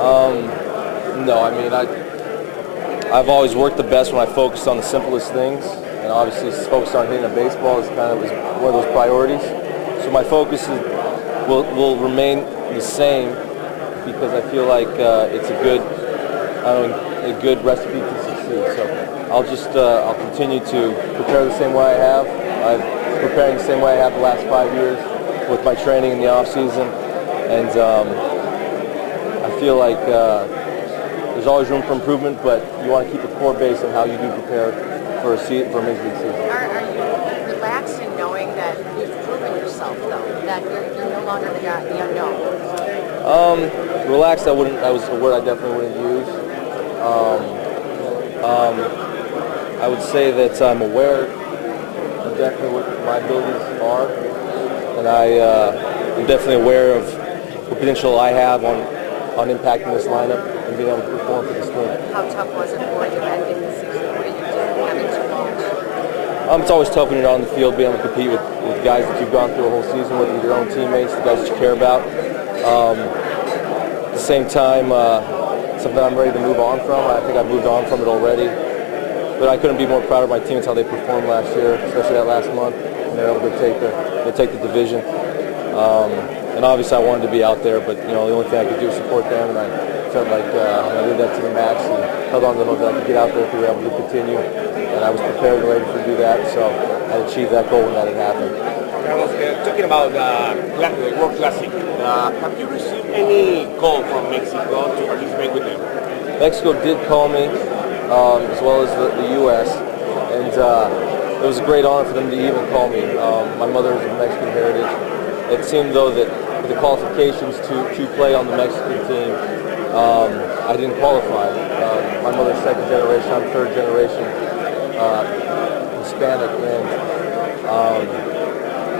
No, I mean, I've always worked the best when I focus on the simplest things, and obviously focus on hitting a baseball is kind of one of those priorities. So my focus will remain the same because I feel like it's a good recipe to succeed. So I'll continue to prepare the same way I have. I'm preparing the same way I have the last 5 years with my training in the off season, and I feel like there's always room for improvement, but you want to keep a core base on how you do prepare for a Major League season. Are you relaxed in knowing that you've proven yourself, though, that you're no longer the unknown? Relaxed, that was a word I definitely wouldn't use. I would say that I'm aware of definitely what my abilities are, and I'm definitely aware of the potential I have on impacting this lineup and being able to perform for this team. How tough was it for you ending the season where you didn't having to launch? It's always tough when you're on the field, being able to compete with guys that you've gone through a whole season with your own teammates, the guys that you care about. At the same time, something I'm ready to move on from. I think I've moved on from it already. But I couldn't be more proud of my team. It's how they performed last year, especially that last month. And they're able to take the division. And obviously I wanted to be out there, but the only thing I could do was support them, and I felt like I did that to the max and held on to the hope that I could get out there if we were able to continue. And I was prepared and ready to do that, so I achieved that goal when that had happened. Talking about the World Classic, have you received any call from Mexico to participate with them? Mexico did call me, as well as the U.S., and it was a great honor for them to even call me. My mother is of Mexican heritage. It seemed, though, that the qualifications to play on the Mexican team, I didn't qualify. My mother's second generation, I'm third generation Hispanic, and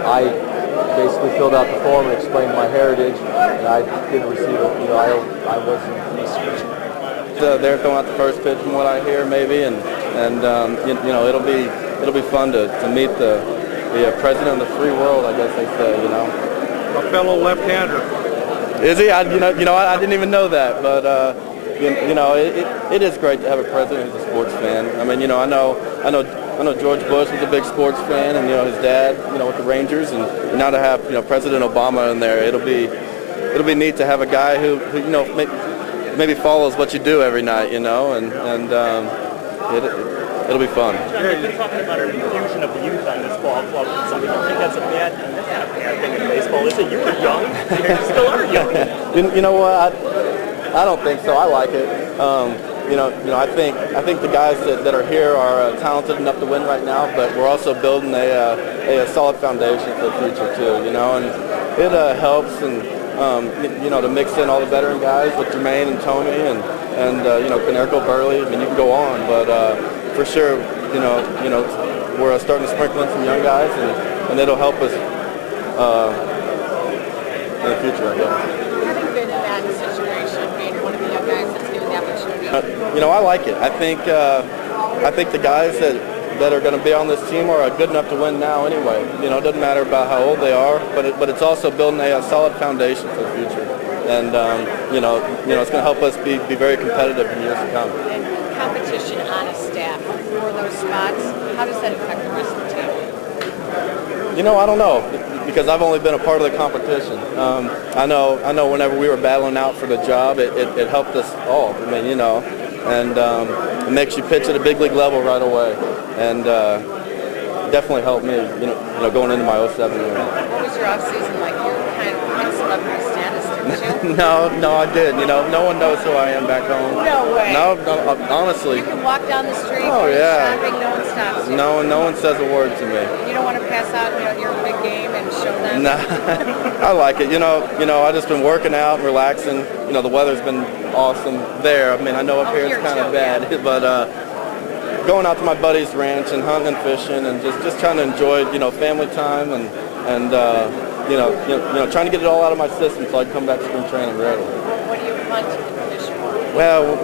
I basically filled out the form and explained my heritage, and I didn't receive it. I wasn't. They're throwing out the first pitch from what I hear, maybe, and it'll be fun to meet the president of the free world, I guess they say. A fellow left-hander. Is he? I didn't even know that, but it is great to have a president who's a sports fan. I mean, I know George Bush was a big sports fan, and his dad, with the Rangers, and now to have President Obama in there, it'll be neat to have a guy who maybe follows what you do every night, and it'll be fun. You've been talking about an infusion of youth on this ball club. Some people think that's a bad thing in baseball. Is it? You were young. You still are young. You know what? I don't think so. I like it. I think the guys that are here are talented enough to win right now, but we're also building a solid foundation for the future too. And it helps and to mix in all the veteran guys with Jermaine and Tony and Canerco, Burley. I mean, you can go on, but for sure, we're starting to sprinkle in some young guys, and it'll help us in the future, I guess. Having been in that situation, being one of the young guys that's given the opportunity. I like it. I think the guys that are going to be on this team are good enough to win now anyway. It doesn't matter about how old they are, but it's also building a solid foundation for the future. And it's going to help us be very competitive in years to come. And competition on a staff for those spots, how does that affect the rest of the team? I don't know, because I've only been a part of the competition. I know whenever we were battling out for the job, it helped us all. I mean, and it makes you pitch at a big league level right away, and definitely helped me, going into my 07 year. What was your off-season like? You were kind of in celebrity status, didn't you? No, I did. No one knows who I am back home. No way. No, honestly. You can walk down the street, shopping, no one stops you. No one says a word to me. You don't want to pass out, your big game and show them? Nah, I like it. I just been working out and relaxing. The weather's been awesome there. I mean, I know up here it's kind of bad, but going out to my buddy's ranch and hunting and fishing and just trying to enjoy, family time and trying to get it all out of my system so I can come back to spring training ready. What do you hunt and fish for? Well,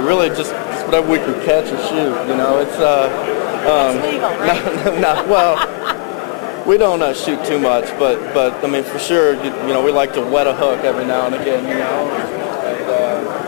really just whatever we can catch or shoot. It's That's legal, right? no, well, we don't shoot too much, but I mean for sure, we like to wet a hook every now and again.